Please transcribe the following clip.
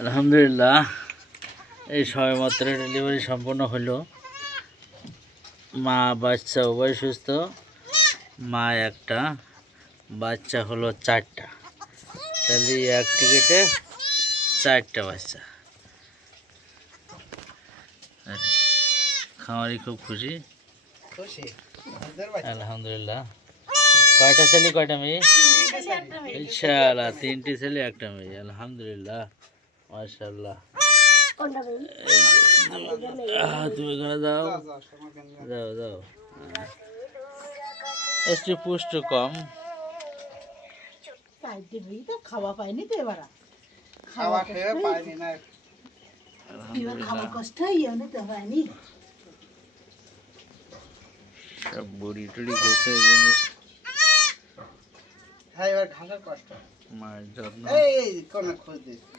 আলহামদুলিল্লাহ এই সবেমাত্র ডেলিভারি সম্পন্ন হলো। মা বাচ্চা উভয় সুস্থ, মা একটা, বাচ্চা হলো 4টা। তাহলে এক টিকিটে 4টা বাচ্চা। খামারি খুব খুশি আলহামদুলিল্লাহ। কয়টা ছেলে কয়টা মেয়ে? ইনশাআল্লাহ 3টি ছেলে 1টা মেয়ে। আলহামদুলিল্লাহ মাশাআল্লাহ। তুমি এখানে যাও যাও যাও। একটু পুষ্ট কম, খাওয়া পাইনি তো এবার খাওয়া কষ্ট তো হয়নি। সব বুড়ি টুড়ি গেছে এই জন্য হ্যাঁ এবার ঘাসের কষ্ট মায়ের যত্ন। এই কোন খোঁজ দিচ্ছি